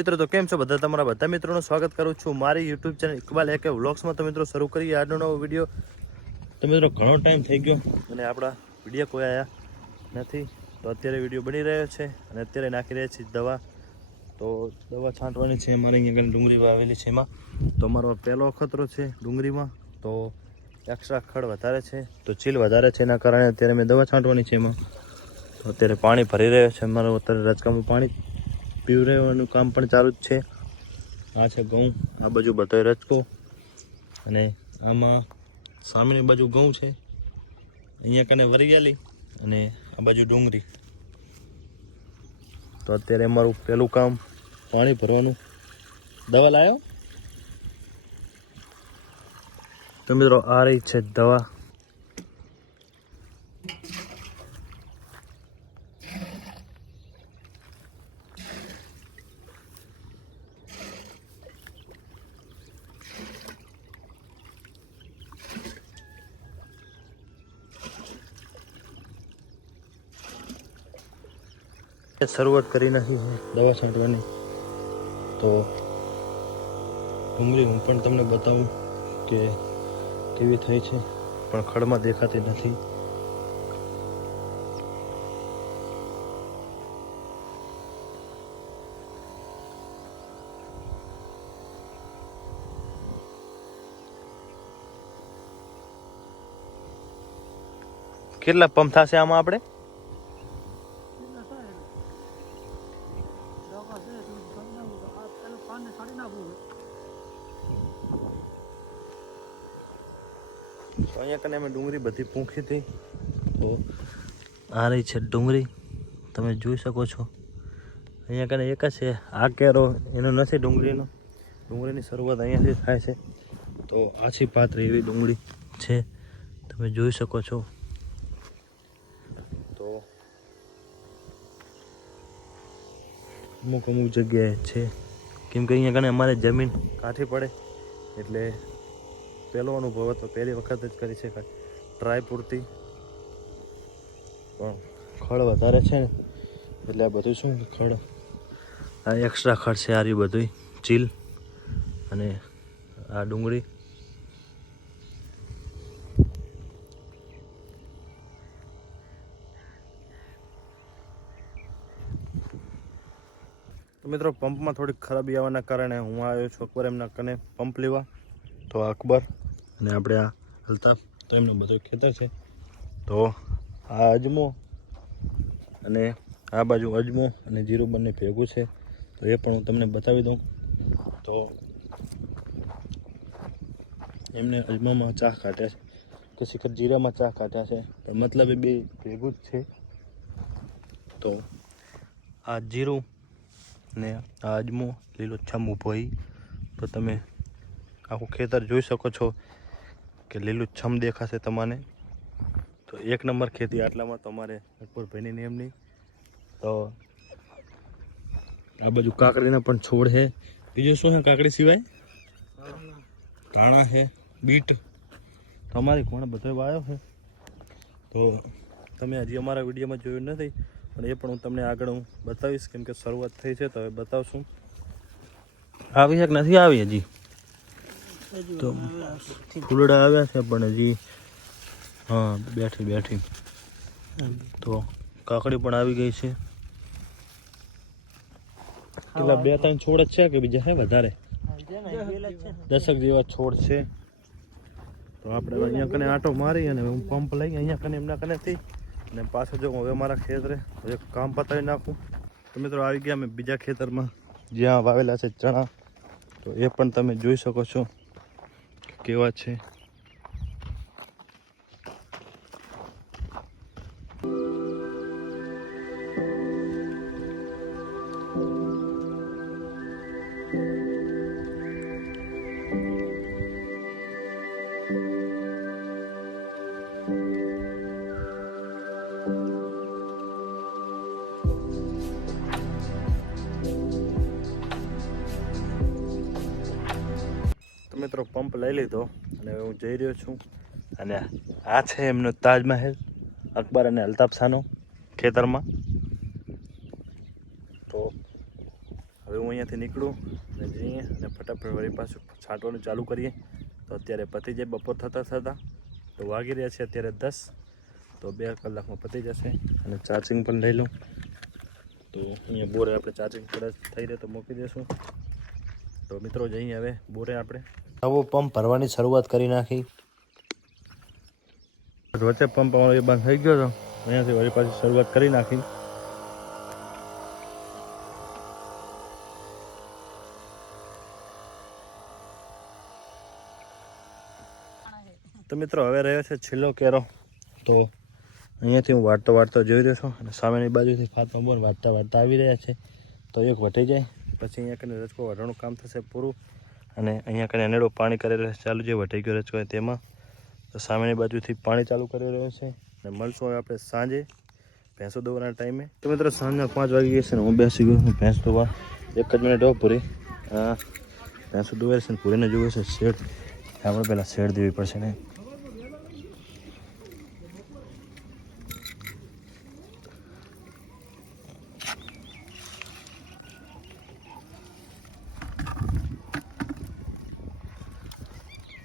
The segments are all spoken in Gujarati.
મિત્રો, તો કેમ છો બધા? તમારા બધા મિત્રોનું સ્વાગત કરું છું મારી યુટ્યુબ ચેનલ ઇકબાલ AK વ્લોગ્સમાં। તો મિત્રો શરૂ કરીએ આજનો નવો વિડીયો। તો મિત્રો ઘણો ટાઈમ થઈ ગયો અને આપણા વિડીયો કોઈ આવ્યા નથી, તો અત્યારે વિડીયો બની રહ્યો છે અને અત્યારે નાખી રહ્યા છીએ દવા। તો દવા છાંટવાની છે અમારે અહીંયા ડુંગળી વાવેલી છે એમાં। તો અમારો પહેલો અખતરો છે ડુંગળીમાં, તો એક્સ્ટ્રા ખડ વધારે છે, તો ચીલ વધારે છે, એના કારણે અત્યારે મેં દવા છાંટવાની છે એમાં। તો અત્યારે પાણી ભરી રહ્યો છે અમારું, અત્યારે રજકામાં પાણી પીવડાવવાનું કામ પણ ચાલુ જ છે। આ છે ઘઉં, આ બાજુ બધો રચકો, અને આમાં સામેની બાજુ ઘઉં છે, અહીંયા કને વરિયાળી, અને આ બાજુ ડુંગળી। તો અત્યારે અમારું પહેલું કામ પાણી ભરવાનું। દવા લાવ્યો તો મિત્રો આ રહી છે દવા। શરૂઆત કરી નાખી છે દવા છાંટવાની। તો ડુંગળી હું પણ તમને બતાવું કે કેવી થઈ છે, પણ ખડમાં દેખાતી નથી। કેટલા પંપ થશે આમાં આપણે? તો અહીંયા કને અમે ડુંગળી બધી પૂંખી હતી, તો આ રહી છે ડુંગળી, તમે જોઈ શકો છો। અહીંયા કને એક જ છે, આ કેરો એનો નથી ડુંગળીનો, ડુંગળીની શરૂઆત અહીંયાથી થાય છે। તો આછી પાતળી એવી ડુંગળી છે, તમે જોઈ શકો છો। તો અમુક જગ્યાએ છે, કેમ કે અહીંયા કને અમારે જમીન કાઠી પડે, એટલે પહેલો અનુભવ હતો, પહેલી વખત જ કરી છે ટ્રાય પૂરતી। પણ ખડ વધારે છે ને, એટલે આ બધું શું ખડ, આ એક્સ્ટ્રા ખડ છે, આ રહ્યું બધું ચીલ, અને આ ડુંગળી। તો મિત્રો પંપમાં થોડીક ખરાબી આવવાના કારણે હું આવ્યો છું અકબર એમના કને પંપ લેવા। તો અકબર અને આપણે આ અલ્તાફ, તો એમનું બધું ખેતર છે। તો આ અજમો અને આ બાજુ અજમો અને જીરું બંને ભેગું છે, તો એ પણ હું તમને બતાવી દઉં। તો એમને અજમામાં ચા કાઢ્યા છે, કે શિખર જીરામાં ચા કાઢ્યા છે, પણ મતલબ એ બે ભેગું જ છે। તો આ જીરું ને આ અજમો લીલો છમ ઊભો હોય, તો તમે આખું ખેતર જોઈ શકો છો કે લીલું છમ દેખાશે તમને। તો એક નંબર ખેતી આટલામાં તમારે અકબરભાઈની નેમની। તો આ બાજુ કાકડીના પણ છોડ છે, બીજું શું છે કાકડી સિવાય? ધાણા છે, બીટ, તમારી કોણે બધો વાયો છે। તો તમે હજી અમારા વિડીયોમાં જોયું નથી, પણ એ પણ હું તમને આગળ હું બતાવીશ, કેમ કે શરૂઆત થઈ છે, તો હવે બતાવશું। આવી છે કે નથી આવી હજી? તો ફૂલડા આવ્યા છે, પણ હજી હા બેઠી। તો કાકડી પણ આવી ગઈ છે। કેટલા 2-3 છોડ જ છે કે બીજા છે વધારે? 10 જેવા છોડ છે। તો આપણે અહીંયા કને આટો મારી અને હું પંપ લઈ અહીંયા કને એમના કનેથી, અને પાછો જો હવે મારા ખેતરે એક કામ પતાવી નાખું। તો મિત્રો આવી ગયા મેં બીજા ખેતરમાં, જ્યાં વાવેલા છે ચણા। તો એ પણ તમે જોઈ શકો છો કેવા છે। મિત્રો પંપ લઈ લીધો અને હું જઈ રહ્યો છું, અને આ છે એમનો તાજમહેલ અકબર અને અલ્તાફ શાહનો ખેતરમાં। તો હવે હું અહીંયાથી નીકળું અને જઈએ અને ફટાફટ વળી પાછું છાંટવાનું ચાલુ કરીએ. તો અત્યારે પતી જાય બપોર થતાં તો વાગી રહ્યા છે અત્યારે 10. તો 2 કલાકમાં પતી જશે. અને ચાર્જિંગ પણ લઈ લઉં. તો અહીંયા બોરે આપણે ચાર્જિંગ કદાચ થઈ રહે તો મૂકી દઈશું. તો મિત્રો જઈએ હવે બોરે આપણે નવો પંપ ભરવાની શરૂઆત કરી નાખી. વચ્ચે પંપ અમારો બંધ થઈ ગયો હતો, અહીંયાથી વળી પાછી શરૂઆત કરી નાખી. તો મિત્રો હવે રહ્યો છે છેલ્લો કેરો. તો અહીંયાથી હું વાળતો જોઈ રહ્યો છું અને સામેની બાજુથી ફાતમાં બોર વાળતા આવી રહ્યા છે. તો એક વટી જાય પછી અહીંયા કરીને રચકો વાળવાનું કામ થશે પૂરું. અને અહીંયા કરીને અનેડો પાણી કરી રહ્યો છે ચાલુ, જે વટાઈ ગયો રચકો તેમાં. તો સામેની બાજુથી પાણી ચાલુ કરી રહ્યો છે. અને મળશું હવે આપણે સાંજે ભેંસો દોવાના ટાઈમે. તો મિત્રો સાંજના 5 વાગી ગયા છે ને હું બેસી ગયો છું ભેંસ દોવા. 1 જ મિનિટ હો પૂરી. હા, ભેંસો દોવાય છે ને પૂરીને જોવે છે શેડ. આપણે પહેલાં શેડ દેવી પડશે ને.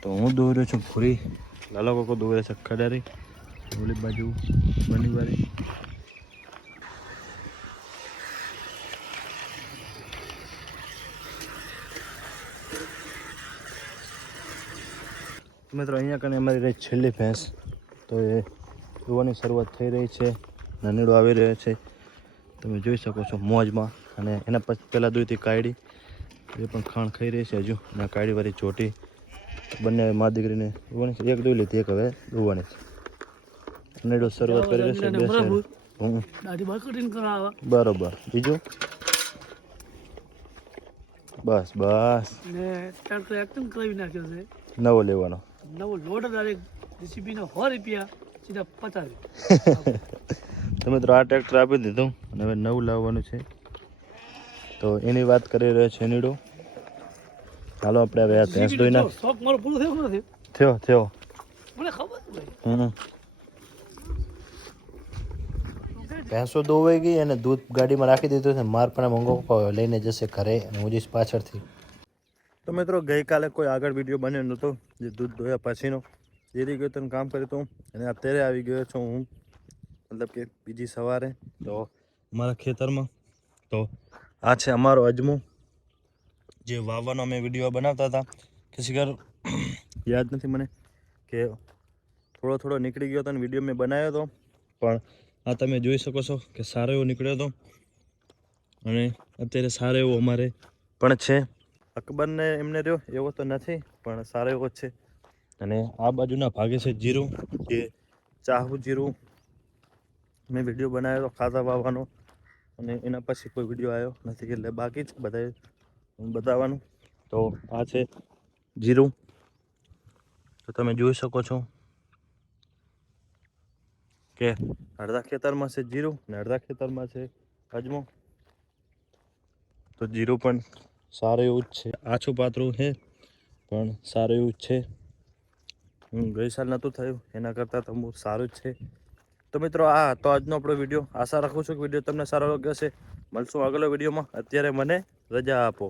તો હું દોઈ રહ્યો છું પૂરી, લાલા કોકો દોવે છે ખડારી, ઓલી બાજુ બનીવારી. મિત્રો અહીંયા કને અમારી રહી છેલ્લી ભેંસ. તો એ દોવાની શરૂઆત થઈ રહી છે. નનેડો આવી રહ્યો છે તમે જોઈ શકો છો મોજમાં. અને એના પછી પહેલાં દોઈતી કાયડી, એ પણ ખાણ ખાઈ રહી છે હજુ. અને કાયડી વાળી ચોટી બંને મા દીકરીને દોવાની છે. એક દોઈ લીધી, એક હવે દોવાની છે. નનેડો શરૂઆત કરી રહેશે. બરોબર. બીજું બસ નવો લેવાનો. નવો લોડ જીસીબી નો 100 રૂપિયા સીધા 50. તો મિત્રો આ ટ્રેક્ટર આપી દીધું અને હવે નવું લાવવાનું છે. તો એની વાત કરી રહ્યો છે નીડો. ચાલો આપણે હવે આ ભેંસ દોઈ નાખ. શોખ મારો પૂરો થયો નથી થયો મને ખબર હોય. ભેંસો દોવાઈ ગઈ અને દૂધ ગાડીમાં રાખી દીધું છે. માર પણ મોંઘો લઈને જશે ઘરે અને હું જઈશ પાછળથી. તો મિત્રો ગઈકાલે કોઈ આગળ વિડીયો બન્યો નહોતો જે દૂધ દોયા પછીનો. ઇરિગેશન કામ કર્યું હતું અને અત્યારે આવી ગયો છું હું, મતલબ કે બીજી સવારે. તો અમારા ખેતરમાં તો આ છે અમારો અજમો, જે વાવવાનો અમે વિડીયો બનાવતા હતા. કે શિખર યાદ નથી મને કે થોડો નીકળી ગયો હતો અને વિડીયો મેં બનાવ્યો હતો. પણ આ તમે જોઈ શકો છો કે સારો એવો નીકળ્યો હતો. અને અત્યારે સારો એવો અમારે પણ છે. અકબરને એમને રહ્યો એવો તો નથી પણ સારો એવો છે. અને આ બાજુના ભાગે છે જીરું, જે ચાહું જીરું મેં વિડીયો બનાવ્યો હતો ખાતા વાવવાનો. અને એના પછી કોઈ વિડીયો આવ્યો નથી, એટલે બાકી જ બધા બતાવવાનું. તો આ છે જીરું, તો તમે જોઈ શકો છો કે અડધા ખેતરમાં છે જીરું ને અડધા ખેતરમાં છે અજમો. તો જીરું પણ સારું એવું જ છે, આછું પાતળું છે પણ સારું એવું જ છે. ગઈ સાલ નહોતું થયું એના કરતાં તો બહુ સારું જ છે. તો મિત્રો આ હતો આજનો આપણો વિડીયો. આશા રાખું છું કે વિડીયો તમને સારો લાગ્યો હશે. મળશું આગળ વિડીયોમાં. અત્યારે મને રજા આપો.